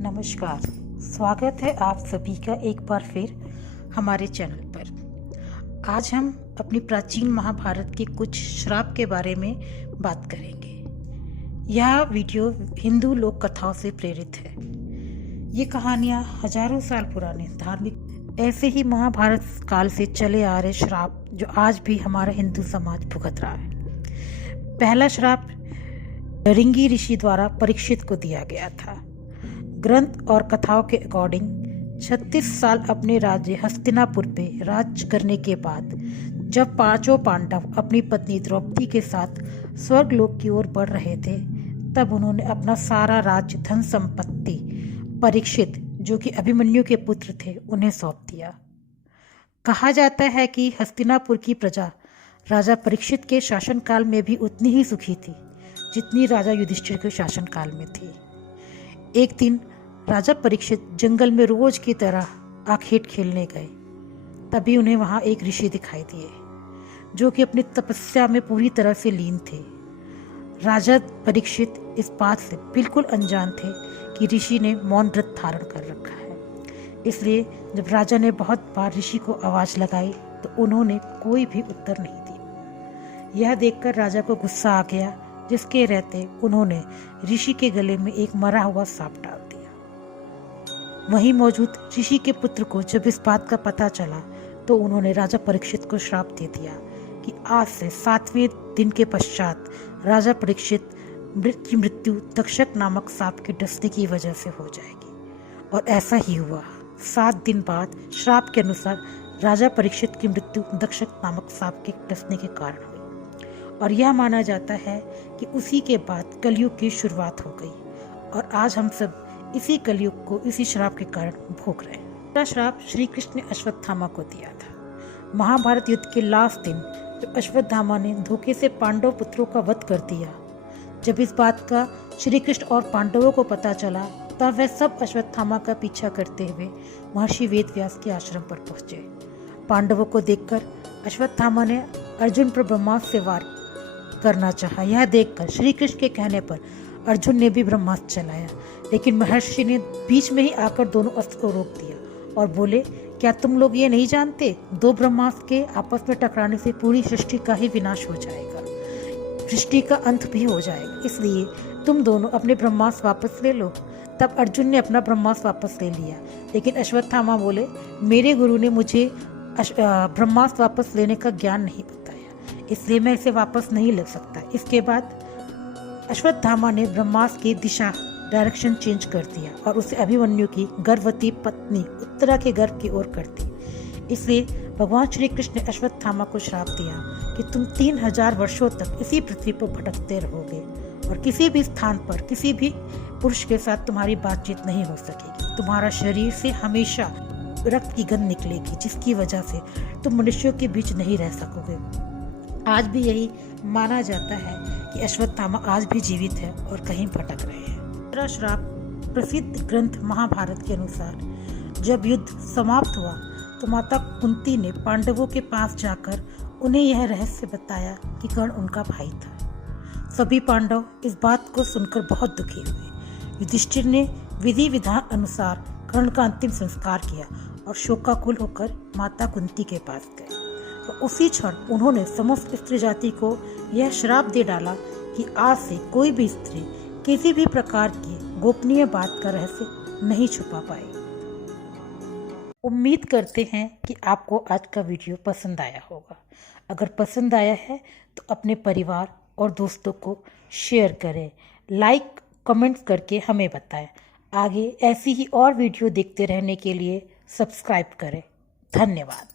नमस्कार, स्वागत है आप सभी का एक बार फिर हमारे चैनल पर। आज हम अपनी प्राचीन महाभारत के कुछ श्राप के बारे में बात करेंगे। यह वीडियो हिंदू लोक कथाओं से प्रेरित है। ये कहानियाँ हजारों साल पुराने धार्मिक ऐसे ही महाभारत काल से चले आ रहे श्राप जो आज भी हमारा हिंदू समाज भुगत रहा है। पहला श्राप डरिंगी ऋषि द्वारा परीक्षित को दिया गया था। ग्रंथ और कथाओं के अकॉर्डिंग 36 साल अपने राज्य हस्तिनापुर पे राज करने के बाद जब पांचों पांडव अपनी पत्नी द्रौपदी के साथ स्वर्गलोक की ओर बढ़ रहे थे, तब उन्होंने अपना सारा राज्य धन संपत्ति परीक्षित, जो कि अभिमन्यु के पुत्र थे, उन्हें सौंप दिया। कहा जाता है कि हस्तिनापुर की प्रजा राजा परीक्षित के शासनकाल में भी उतनी ही सुखी थी जितनी राजा युधिष्ठिर के शासनकाल में थी। एक दिन राजा परीक्षित जंगल में रोज की तरह आखेट खेलने गए। तभी उन्हें वहां एक ऋषि दिखाई दिए जो कि अपनी तपस्या में पूरी तरह से लीन थे। राजा परीक्षित इस बात से बिल्कुल अनजान थे कि ऋषि ने मौन व्रत धारण कर रखा है। इसलिए जब राजा ने बहुत बार ऋषि को आवाज लगाई तो उन्होंने कोई भी उत्तर नहीं दिया। यह देखकर राजा को गुस्सा आ गया, जिसके रहते उन्होंने ऋषि के गले में एक मरा हुआ सांप डाल दिया। वहीं मौजूद ऋषि के पुत्र को जब इस बात का पता चला तो उन्होंने राजा परीक्षित को श्राप दे दिया कि आज से 7वें दिन के पश्चात राजा परीक्षित की मृत्यु तक्षक नामक सांप के डसने की वजह से हो जाएगी। और ऐसा ही हुआ। 7 दिन बाद श्राप के अनुसार राजा परीक्षित की मृत्यु तक्षक नामक सांप के डसने के कारण हुई। और यह माना जाता है कि उसी के बाद कलयुग की शुरुआत हो गई और आज हम सब इसी कलयुग को इसी श्राप के कारण भोग रहे हैं। दूसरा श्राप श्री कृष्ण ने अश्वत्थामा को दिया था। महाभारत युद्ध के लास्ट दिन जब अश्वत्थामा ने धोखे से पांडव पुत्रों का वध कर दिया, जब इस बात का श्री कृष्ण और पांडवों को पता चला, तब वह सब अश्वत्थामा का पीछा करते हुए महर्षि वेदव्यास के आश्रम पर पहुंचे। पांडवों को देखकर अश्वत्थामा ने अर्जुन पर ब्रह्मास्त्र से वार करना चाहा। यह देखकर श्री कृष्ण के कहने पर अर्जुन ने भी ब्रह्मास्त्र चलाया, लेकिन महर्षि ने बीच में ही आकर दोनों अस्त्र को रोक दिया और बोले, क्या तुम लोग ये नहीं जानते, 2 ब्रह्मास्त्र के आपस में टकराने से पूरी सृष्टि का ही विनाश हो जाएगा, सृष्टि का अंत भी हो जाएगा, इसलिए तुम दोनों अपने ब्रह्मास्त्र वापस ले लो। तब अर्जुन ने अपना ब्रह्मास्त्र वापस ले लिया, लेकिन अश्वत्थामा बोले, मेरे गुरु ने मुझे ब्रह्मास्त्र वापस लेने का ज्ञान नहीं बताया, इसलिए मैं इसे वापस नहीं ले सकता। इसके बाद अश्वत्थामा ने ब्रह्मास्त्र की दिशा डायरेक्शन चेंज कर दिया और उसे अभिमन्यु की गर्भवती पत्नी उत्तरा के गर्भ की ओर कर दी। इसलिए भगवान श्री कृष्ण ने अश्वत्थामा को श्राप दिया कि तुम 3000 वर्षों तक इसी पृथ्वी पर भटकते रहोगे और किसी भी स्थान पर किसी भी पुरुष के साथ तुम्हारी बातचीत नहीं हो सकेगी। तुम्हारा शरीर से हमेशा रक्त की गंध निकलेगी, जिसकी वजह से तुम मनुष्यों के बीच नहीं रह सकोगे। आज भी यही माना जाता है कि अश्वत्थामा आज भी जीवित है और कहीं भटक रहे हैं। दूसरा श्राप प्रसिद्ध ग्रंथ महाभारत के अनुसार जब युद्ध समाप्त हुआ तो माता कुंती ने पांडवों के पास जाकर उन्हें यह रहस्य बताया कि कर्ण उनका भाई था। सभी पांडव इस बात को सुनकर बहुत दुखी हुए। युधिष्ठिर ने विधि विधान अनुसार कर्ण का अंतिम संस्कार किया और शोकाकुल होकर माता कुंती के पास गए। तो उसी क्षण उन्होंने समस्त स्त्री जाति को यह श्राप दे डाला कि आज से कोई भी स्त्री किसी भी प्रकार की गोपनीय बात का रहस्य नहीं छुपा पाएगी। उम्मीद करते हैं कि आपको आज का वीडियो पसंद आया होगा। अगर पसंद आया है तो अपने परिवार और दोस्तों को शेयर करें, लाइक कमेंट्स करके हमें बताएं। आगे ऐसी ही और वीडियो देखते रहने के लिए सब्सक्राइब करें। धन्यवाद।